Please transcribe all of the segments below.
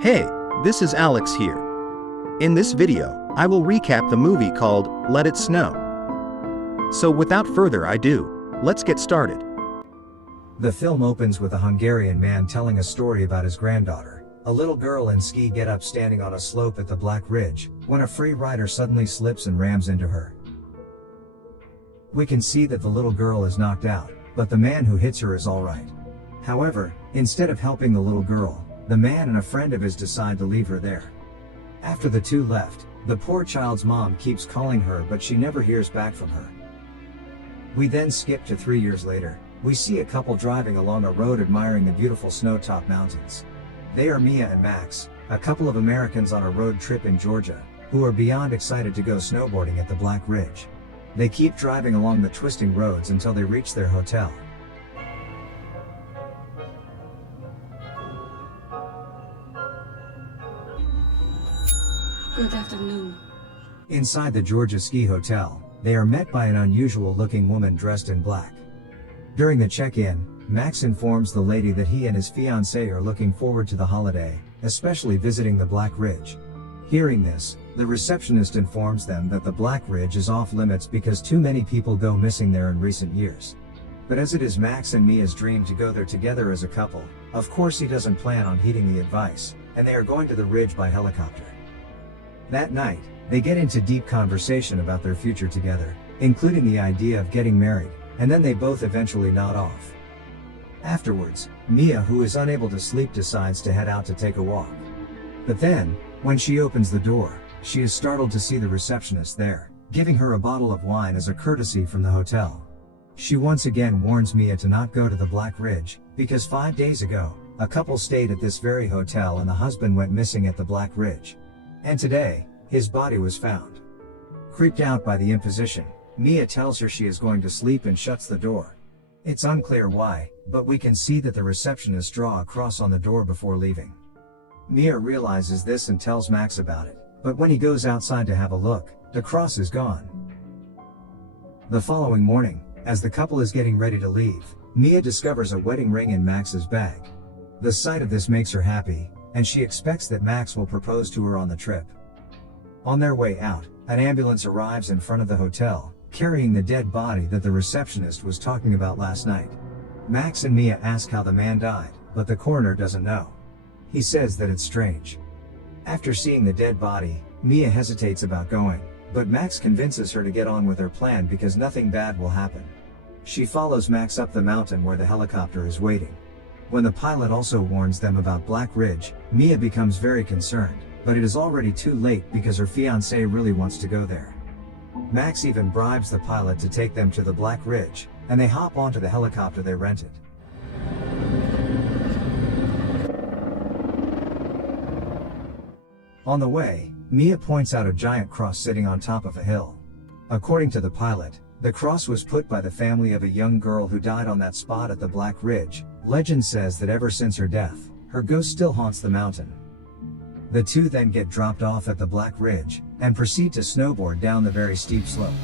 Hey, this is Alex here. In this video, I will recap the movie called Let It Snow. So without further ado, let's get started. The film opens with a Hungarian man telling a story about his granddaughter, a little girl in ski get-up standing on a slope at the Black Ridge, when a free rider suddenly slips and rams into her. We can see that the little girl is knocked out, but the man who hits her is alright. However, instead of helping the little girl, the man and a friend of his decide to leave her there. After the two left, the poor child's mom keeps calling her but she never hears back from her. We then skip to 3 years later. We see a couple driving along a road admiring the beautiful snow-topped mountains. They are Mia and Max, a couple of Americans on a road trip in Georgia, who are beyond excited to go snowboarding at the Black Ridge. They keep driving along the twisting roads until they reach their hotel. Good afternoon. Inside the Georgia Ski Hotel, they are met by an unusual-looking woman dressed in black. During the check-in, Max informs the lady that he and his fiancé are looking forward to the holiday, especially visiting the Black Ridge. Hearing this, the receptionist informs them that the Black Ridge is off-limits because too many people go missing there in recent years. But as it is Max and Mia's dream to go there together as a couple, of course he doesn't plan on heeding the advice, and they are going to the ridge by helicopter. That night, they get into deep conversation about their future together, including the idea of getting married, and then they both eventually nod off. Afterwards, Mia, who is unable to sleep, decides to head out to take a walk. But then, when she opens the door, she is startled to see the receptionist there, giving her a bottle of wine as a courtesy from the hotel. She once again warns Mia to not go to the Black Ridge, because 5 days ago, a couple stayed at this very hotel and the husband went missing at the Black Ridge. And today, his body was found. Creeped out by the imposition, Mia tells her she is going to sleep and shuts the door. It's unclear why, but we can see that the receptionist draw a cross on the door before leaving. Mia realizes this and tells Max about it, but when he goes outside to have a look, the cross is gone. The following morning, as the couple is getting ready to leave, Mia discovers a wedding ring in Max's bag. The sight of this makes her happy, and she expects that Max will propose to her on the trip. On their way out, an ambulance arrives in front of the hotel, carrying the dead body that the receptionist was talking about last night. Max and Mia ask how the man died, but the coroner doesn't know. He says that it's strange. After seeing the dead body, Mia hesitates about going, but Max convinces her to get on with her plan because nothing bad will happen. She follows Max up the mountain where the helicopter is waiting. When the pilot also warns them about Black Ridge, Mia becomes very concerned, but it is already too late because her fiancé really wants to go there. Max even bribes the pilot to take them to the Black Ridge, and they hop onto the helicopter they rented. On the way, Mia points out a giant cross sitting on top of a hill. According to the pilot, the cross was put by the family of a young girl who died on that spot at the Black Ridge. Legend says that ever since her death, her ghost still haunts the mountain. The two then get dropped off at the Black Ridge, and proceed to snowboard down the very steep slope.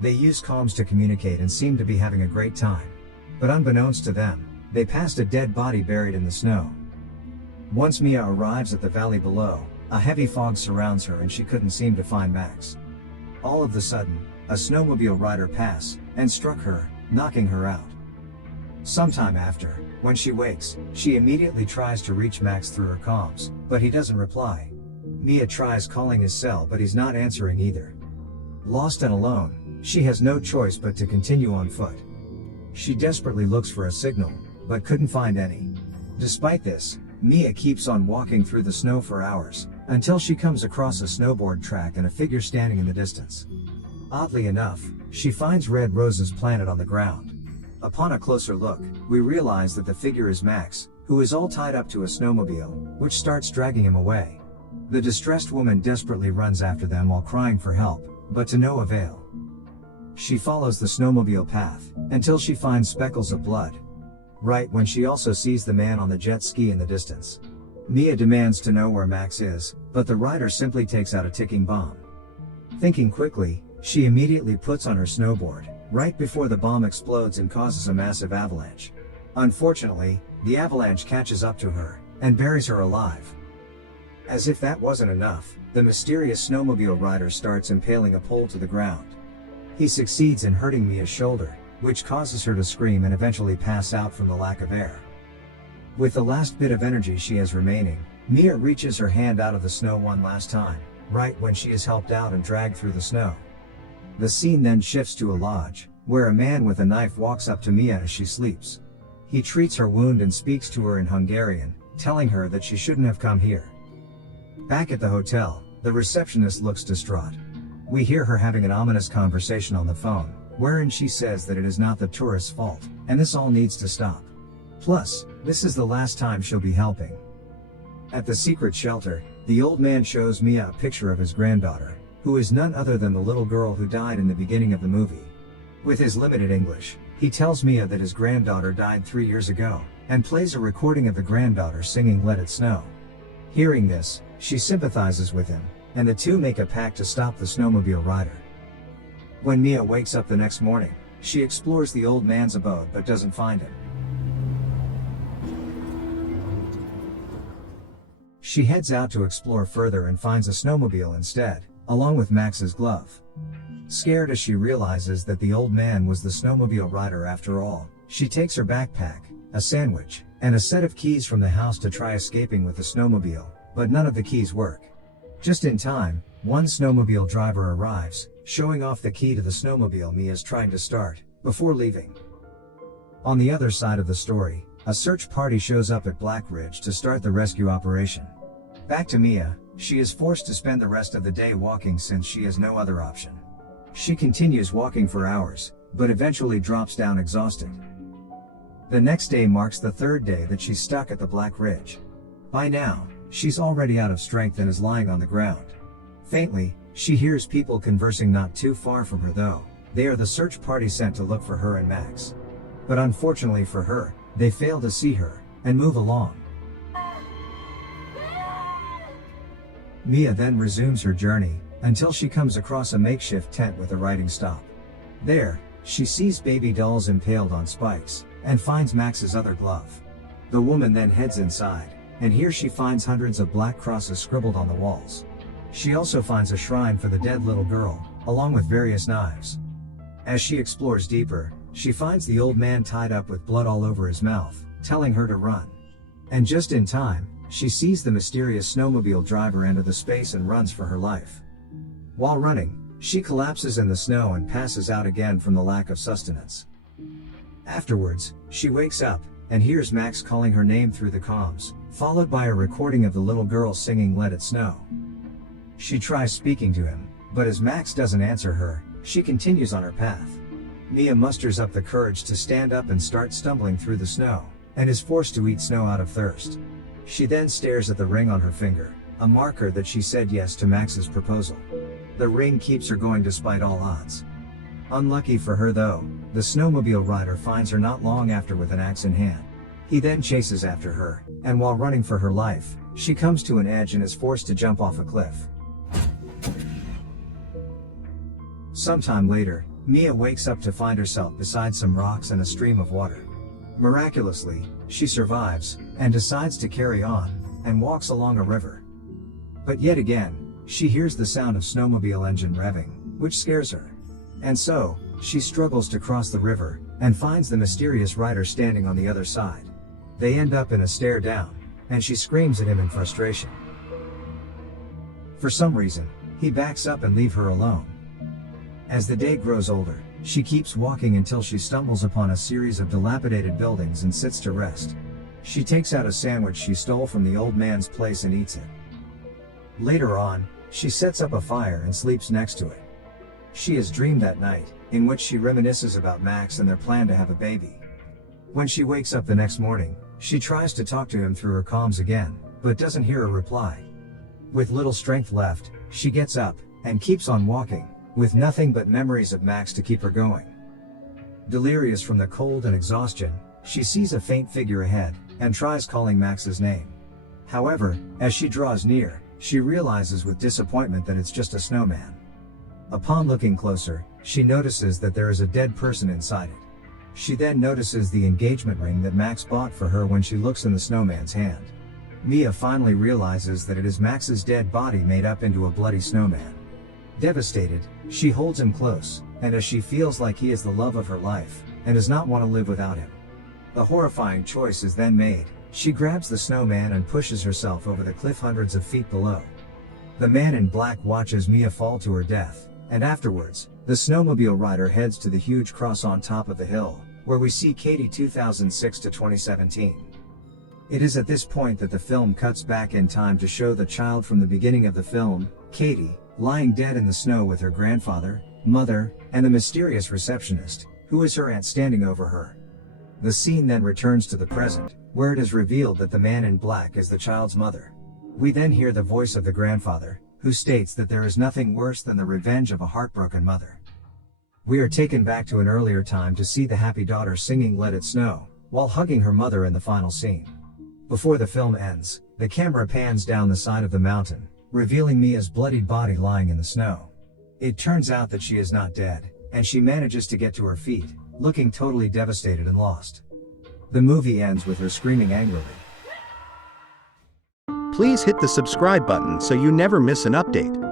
They use comms to communicate and seem to be having a great time. But unbeknownst to them, they passed a dead body buried in the snow. Once Mia arrives at the valley below, a heavy fog surrounds her and she couldn't seem to find Max. All of a sudden, a snowmobile rider passed and struck her, knocking her out. Sometime after, when she wakes, she immediately tries to reach Max through her comms, but he doesn't reply. Mia tries calling his cell but he's not answering either. Lost and alone, she has no choice but to continue on foot. She desperately looks for a signal, but couldn't find any. Despite this, Mia keeps on walking through the snow for hours, until she comes across a snowboard track and a figure standing in the distance. Oddly enough, she finds red roses planted on the ground. Upon a closer look, we realize that the figure is Max, who is all tied up to a snowmobile, which starts dragging him away. The distressed woman desperately runs after them while crying for help, but to no avail. She follows the snowmobile path, until she finds speckles of blood. Right when she also sees the man on the jet ski in the distance. Mia demands to know where Max is, but the rider simply takes out a ticking bomb. Thinking quickly, she immediately puts on her snowboard, right before the bomb explodes and causes a massive avalanche. Unfortunately, the avalanche catches up to her and buries her alive. As if that wasn't enough, the mysterious snowmobile rider starts impaling a pole to the ground. He succeeds in hurting Mia's shoulder, which causes her to scream and eventually pass out from the lack of air. With the last bit of energy she has remaining, Mia reaches her hand out of the snow one last time, right when she is helped out and dragged through the snow. The scene then shifts to a lodge, where a man with a knife walks up to Mia as she sleeps. He treats her wound and speaks to her in Hungarian, telling her that she shouldn't have come here. Back at the hotel, the receptionist looks distraught. We hear her having an ominous conversation on the phone, wherein she says that it is not the tourist's fault, and this all needs to stop. Plus, this is the last time she'll be helping. At the secret shelter, the old man shows Mia a picture of his granddaughter, who is none other than the little girl who died in the beginning of the movie. With his limited English, he tells Mia that his granddaughter died 3 years ago, and plays a recording of the granddaughter singing "Let It Snow." Hearing this, she sympathizes with him, and the two make a pact to stop the snowmobile rider. When Mia wakes up the next morning, she explores the old man's abode but doesn't find him. She heads out to explore further and finds a snowmobile instead, along with Max's glove. Scared as she realizes that the old man was the snowmobile rider after all, she takes her backpack, a sandwich, and a set of keys from the house to try escaping with the snowmobile, but none of the keys work. Just in time, one snowmobile driver arrives, showing off the key to the snowmobile Mia's trying to start, before leaving. On the other side of the story, a search party shows up at Black Ridge to start the rescue operation. Back to Mia, she is forced to spend the rest of the day walking since she has no other option. She continues walking for hours, but eventually drops down exhausted. The next day marks the third day that she's stuck at the Black Ridge. By now, she's already out of strength and is lying on the ground. Faintly, she hears people conversing not too far from her though. They are the search party sent to look for her and Max. But unfortunately for her, they fail to see her, and move along. Mia then resumes her journey, until she comes across a makeshift tent with a writing stop. There, she sees baby dolls impaled on spikes, and finds Max's other glove. The woman then heads inside, and here she finds hundreds of black crosses scribbled on the walls. She also finds a shrine for the dead little girl, along with various knives. As she explores deeper, she finds the old man tied up with blood all over his mouth, telling her to run. And just in time, she sees the mysterious snowmobile driver enter the space and runs for her life. While running, she collapses in the snow and passes out again from the lack of sustenance. Afterwards, she wakes up, and hears Max calling her name through the comms, followed by a recording of the little girl singing "Let It Snow." She tries speaking to him, but as Max doesn't answer her, she continues on her path. Mia musters up the courage to stand up and start stumbling through the snow, and is forced to eat snow out of thirst. She then stares at the ring on her finger, a marker that she said yes to Max's proposal. The ring keeps her going despite all odds. Unlucky for her though, the snowmobile rider finds her not long after with an axe in hand. He then chases after her, and while running for her life, she comes to an edge and is forced to jump off a cliff. Sometime later, Mia wakes up to find herself beside some rocks and a stream of water. Miraculously, she survives, and decides to carry on, and walks along a river. But yet again, she hears the sound of snowmobile engine revving, which scares her. And so, she struggles to cross the river, and finds the mysterious rider standing on the other side. They end up in a stare down, and she screams at him in frustration. For some reason, he backs up and leaves her alone. As the day grows older, she keeps walking until she stumbles upon a series of dilapidated buildings and sits to rest. She takes out a sandwich she stole from the old man's place and eats it. Later on, she sets up a fire and sleeps next to it. She has dreamed that night, in which she reminisces about Max and their plan to have a baby. When she wakes up the next morning, she tries to talk to him through her comms again, but doesn't hear a reply. With little strength left, she gets up, and keeps on walking, with nothing but memories of Max to keep her going. Delirious from the cold and exhaustion, she sees a faint figure ahead, and tries calling Max's name. However, as she draws near, she realizes with disappointment that it's just a snowman. Upon looking closer, she notices that there is a dead person inside it. She then notices the engagement ring that Max bought for her when she looks in the snowman's hand. Mia finally realizes that it is Max's dead body made up into a bloody snowman. Devastated, she holds him close, and as she feels like he is the love of her life, and does not want to live without him. The horrifying choice is then made. She grabs the snowman and pushes herself over the cliff hundreds of feet below. The man in black watches Mia fall to her death, and afterwards, the snowmobile rider heads to the huge cross on top of the hill, where we see Katie 2006 to 2017. It is at this point that the film cuts back in time to show the child from the beginning of the film, Katie, lying dead in the snow with her grandfather, mother, and a mysterious receptionist, who is her aunt standing over her. The scene then returns to the present, where it is revealed that the man in black is the child's mother. We then hear the voice of the grandfather, who states that there is nothing worse than the revenge of a heartbroken mother. We are taken back to an earlier time to see the happy daughter singing Let It Snow, while hugging her mother in the final scene. Before the film ends, the camera pans down the side of the mountain, revealing Mia's bloodied body lying in the snow. It turns out that she is not dead, and she manages to get to her feet, looking totally devastated and lost. The movie ends with her screaming angrily. Please hit the subscribe button so you never miss an update.